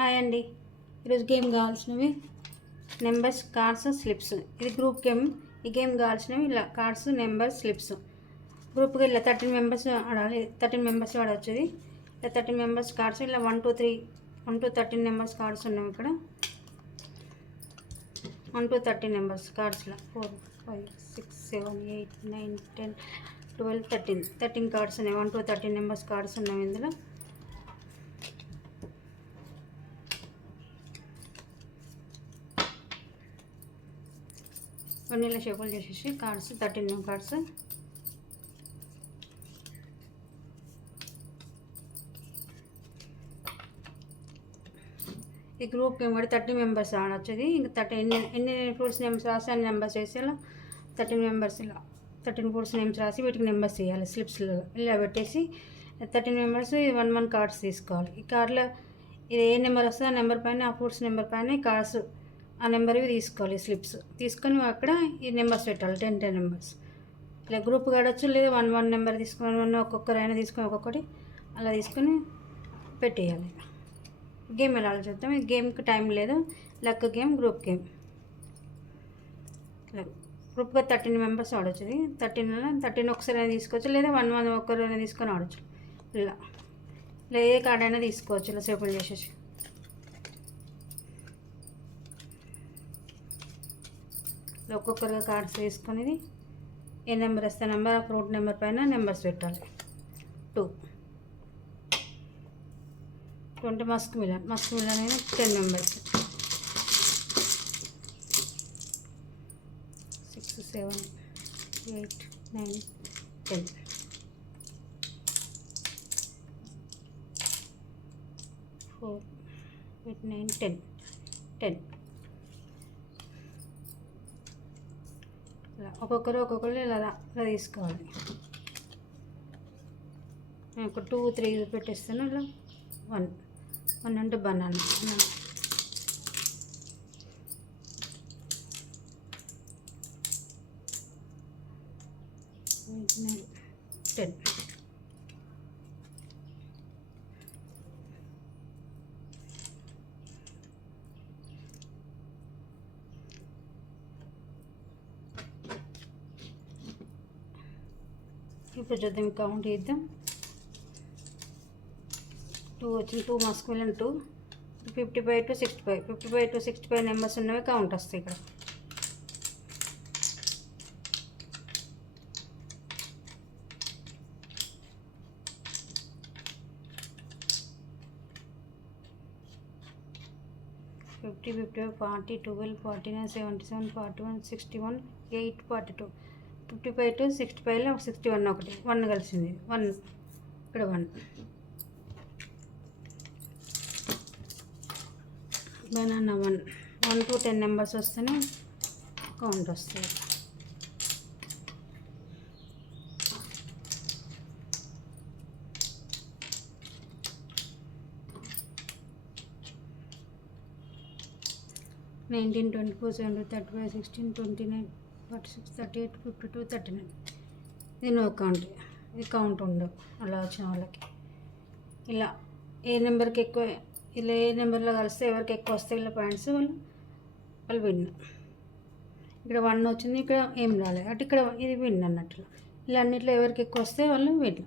Hi అండి. ఈరోజు game కావాల్సినవి నెంబర్స్, కార్డ్స్, స్లిప్స్. ఇది గ్రూప్ గేమ్. ఈ గేమ్ కావాల్సినవి ఇలా కార్డ్స్, నెంబర్స్, స్లిప్స్. గ్రూప్గా ఇలా 13 మెంబర్స్ ఆడాలి. 13 మెంబర్స్ ఆడవచ్చు. ఇది ఇలా 13 మెంబర్స్ కార్డ్స్ ఇలా 1 2 3 1 to 13 నెంబర్స్ కార్డ్స్ ఉన్నాయి. ఇక్కడ 1 to 13 నెంబర్స్ కార్డ్స్లో 4 5 6 7 8 9 10 12 13 కార్డ్స్ ఉన్నాయి. 1 to 13 నెంబర్స్ కార్డ్స్ ఉన్నాయి. ఇందులో వన్నీళ్ళ షేపులు చేసేసి కార్డ్స్ 13 కార్డ్స్ ఈ గ్రూప్ గేమ్ కూడా 30 మెంబర్స్ ఆడొచ్చేది. ఇంకా 30 ఎన్ని ఫ్రూట్స్ నేమ్స్ రాసి అన్ని నెంబర్స్ వేసేలా 13 మెంబర్స్ ఇలా 13 ఫ్రూట్స్ నేమ్స్ రాసి వీటికి నెంబర్స్ వేయాలి. స్లిప్స్లో ఇలా పెట్టేసి 13 మెంబర్స్ 1 కార్డ్స్ తీసుకోవాలి. ఈ కార్డులో ఇది ఏ నెంబర్ వస్తుందో ఆ నెంబర్ పైన ఆ ఫ్రూట్స్ నెంబర్ పైన ఈ కార్డ్స్ ఆ నెంబర్వి తీసుకోవాలి. స్లిప్స్ తీసుకొని అక్కడ ఈ నెంబర్స్ పెట్టాలి. 10 నెంబర్స్ ఇలా గ్రూప్ ఆడవచ్చు. లేదా 1 నెంబర్ తీసుకొని ఒక్కొక్కరైనా తీసుకొని ఒక్కొక్కటి అలా తీసుకొని పెట్టేయాలి. గేమ్ ఎలా చూద్దాం. ఈ గేమ్కి టైం లేదు. Luck game, group game. గ్రూప్గా 13 మెంబర్స్ ఆడవచ్చు. 13 ఒకసారి తీసుకోవచ్చు. లేదా 1 ఒక్కరైనా తీసుకొని ఆడవచ్చు. ఇలా ఏ కార్డ్ అయినా తీసుకోవచ్చు. ఇలా సేపులు చేసేసి ఒక్కొక్కరుగా కార్డ్స్ తీసుకొని ఏ నెంబర్ వస్తే నెంబర్ ఆ ఫ్రూట్ నెంబర్ పైన నెంబర్స్ పెట్టాలి. 20 మస్క్ మిలన్ అయినా 10 మెంబర్స్ 6 7 8 9 10 4 8 9 10 ఇలా ఒక్కొక్కరు ఇలా తీసుకోవాలి. నేను ఒక 2 3 పెట్టేస్తాను. ఇలా 1 అంటే బనానా 8 9 10 ఇప్పుడు చూద్దాం. కౌంట్ చేద్దాం. 2 వచ్చింది. 2 మస్క్ మిలన్ 2 55 to 65 నెంబర్స్ ఉన్నవి కౌంట్ వస్తాయి. ఇక్కడ ఫిఫ్టీ 40 12 49 77 41 61 8 42 55 to 65లో 61 ఒకటి 1 కలిసింది. 1 ఇక్కడ 1 బనానా 1 to 10 నెంబర్స్ వస్తేనే కౌంట్ వస్తాయి. $19 24 7 35 16 29 46 38 52 39 ఇది నో కౌంట్. ఇది కౌంట్ ఉండవు అలా వచ్చిన వాళ్ళకి. ఇలా ఏ నెంబర్కి ఎక్కువ ఇలా ఏ నెంబర్లో కలిస్తే ఎవరికి ఎక్కువ వస్తాయి ఇలా పాయింట్స్ వాళ్ళు విన్. ఇక్కడ 1 వచ్చింది. ఇక్కడ ఏం రాలేదు. అటు ఇక్కడ ఇది విన్ అన్నట్లు. ఇలా అన్నిట్లో ఎవరికి ఎక్కువ వస్తే వాళ్ళు విన్.